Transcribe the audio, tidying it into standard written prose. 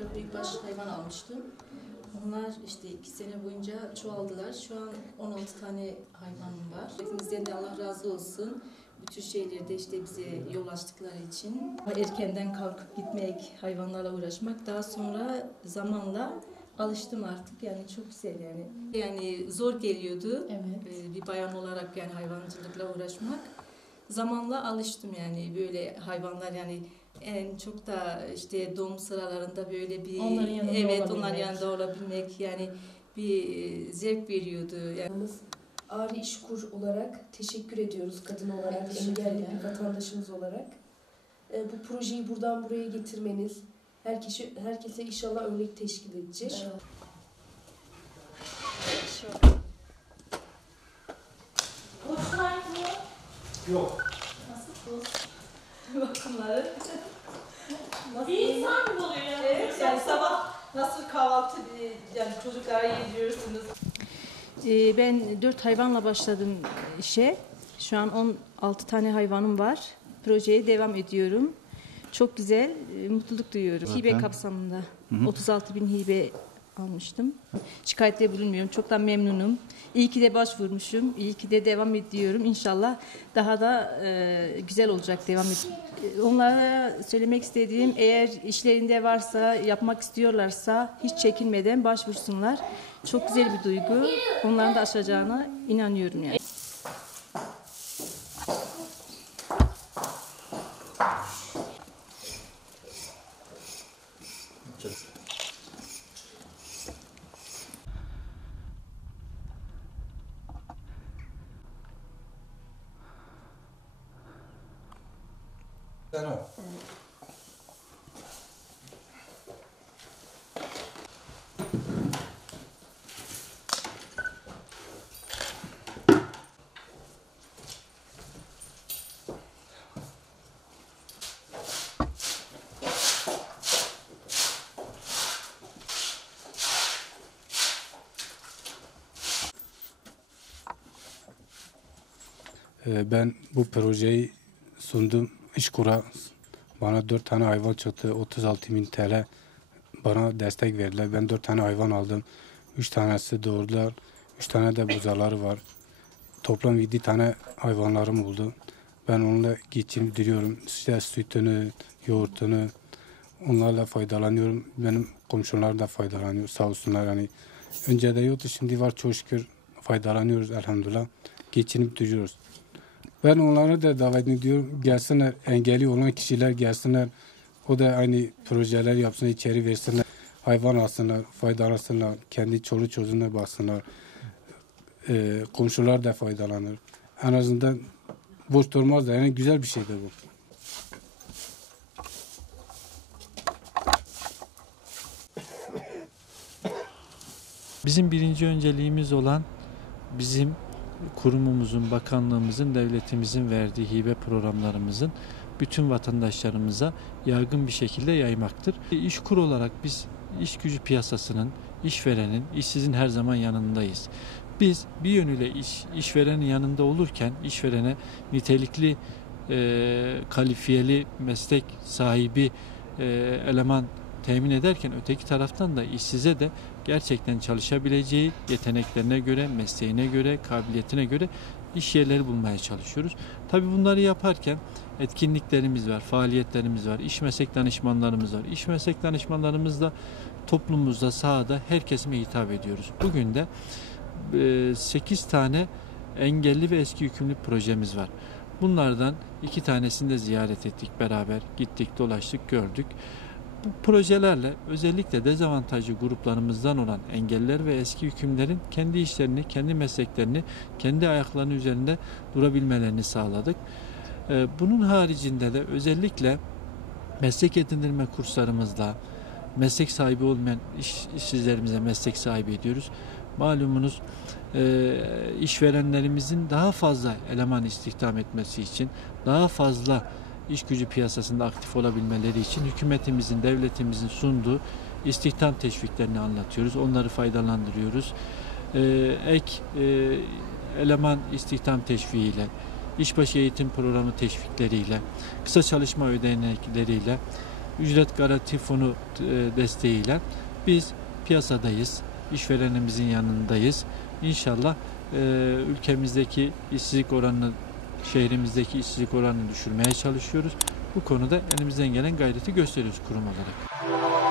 4 büyükbaş hayvan almıştım. Onlar işte 2 sene boyunca çoğaldılar. Şu an 16 tane hayvanım var. Hepinizden de Allah razı olsun. Bu tür şeylerde işte bize yol açtıkları için. Erkenden kalkıp gitmek, hayvanlarla uğraşmak. Daha sonra zamanla alıştım artık. Yani çok güzel yani. Yani zor geliyordu. Evet. Bir bayan olarak yani hayvancılıkla uğraşmak. Zamanla alıştım yani böyle hayvanlar yani en çok da işte doğum sıralarında böyle bir onların yanında onların yanında olabilmek yani bir zevk veriyordu. Yani. Ağrı İşkur olarak teşekkür ediyoruz kadın olarak, engelli bir vatandaşımız olarak. Bu projeyi buradan buraya getirmeniz herkese inşallah örnek teşkil edecek. Evet. Yok. Nasıl bakımları? İyi insan mı oluyor? Evet, yani sabah nasıl kahvaltı yani çocuklara yediriyorsunuz? Ben 4 hayvanla başladım işe. Şu an 16 tane hayvanım var. Projeye devam ediyorum. Çok güzel, mutluluk duyuyorum. Zaten. Hibe kapsamında 36.000 hibe almıştım. Şikayette bulunmuyorum. Çok da memnunum. İyi ki de başvurmuşum. İyi ki de devam ediyorum. İnşallah daha da güzel olacak devam et. Onlara söylemek istediğim eğer işlerinde varsa, yapmak istiyorlarsa hiç çekinmeden başvursunlar. Çok güzel bir duygu. Onların da aşacağına inanıyorum yani. Ben bu projeyi sundum. İşkur'a bana 4 tane hayvan çıktı. 36.000 TL bana destek verdiler. Ben 4 tane hayvan aldım. 3 tanesi doğurdular. 3 tane de buzaları var. Toplam 7 tane hayvanlarım oldu. Ben onunla geçindiriyorum. İşte sütünü, yoğurtunu onlarla faydalanıyorum. Benim komşular da faydalanıyor sağ olsunlar. Yani önce de yoktu, şimdi var çok şükür, faydalanıyoruz elhamdülillah. Geçinip duruyoruz. Ben onları da davet ediyorum. Gelsinler, engelli olan kişiler gelsinler. O da aynı projeler yapsınlar, içeri versinler. Hayvan alsınlar, faydalansınlar. Kendi çoluk çocuğuna baksınlar. Komşular da faydalanır. En azından boş durmaz da yani güzel bir şeydir bu. Bizim birinci önceliğimiz olan bizim kurumumuzun, bakanlığımızın, devletimizin verdiği hibe programlarımızın bütün vatandaşlarımıza yaygın bir şekilde yaymaktır. İşkur olarak biz iş gücü piyasasının, işverenin, işsizin her zaman yanındayız. Biz bir yönüyle işverenin yanında olurken işverene nitelikli, kalifiyeli meslek sahibi eleman temin ederken öteki taraftan da işsize de gerçekten çalışabileceği yeteneklerine göre, mesleğine göre, kabiliyetine göre iş yerleri bulmaya çalışıyoruz. Tabii bunları yaparken etkinliklerimiz var, faaliyetlerimiz var, iş meslek danışmanlarımız var. İş meslek danışmanlarımızla toplumumuzda, sahada her kesime hitap ediyoruz. Bugün de 8 tane engelli ve eski yükümlü projemiz var. Bunlardan 2 tanesini de ziyaret ettik beraber, gittik, dolaştık, gördük. Bu projelerle özellikle dezavantajlı gruplarımızdan olan engelliler ve eski yükümlerin kendi işlerini, kendi mesleklerini, kendi ayaklarının üzerinde durabilmelerini sağladık. Bunun haricinde de özellikle meslek edindirme kurslarımızda meslek sahibi olmayan işsizlerimize meslek sahibi ediyoruz. Malumunuz işverenlerimizin daha fazla eleman istihdam etmesi için, daha fazla iş gücü piyasasında aktif olabilmeleri için hükümetimizin, devletimizin sunduğu istihdam teşviklerini anlatıyoruz. Onları faydalandırıyoruz. Ek eleman istihdam teşviğiyle, işbaşı eğitim programı teşvikleriyle, kısa çalışma ödenekleriyle ücret garanti fonu desteğiyle biz piyasadayız, işverenimizin yanındayız. İnşallah ülkemizdeki işsizlik oranını, şehrimizdeki işsizlik oranını düşürmeye çalışıyoruz. Bu konuda elimizden gelen gayreti gösteriyoruz kurum olarak.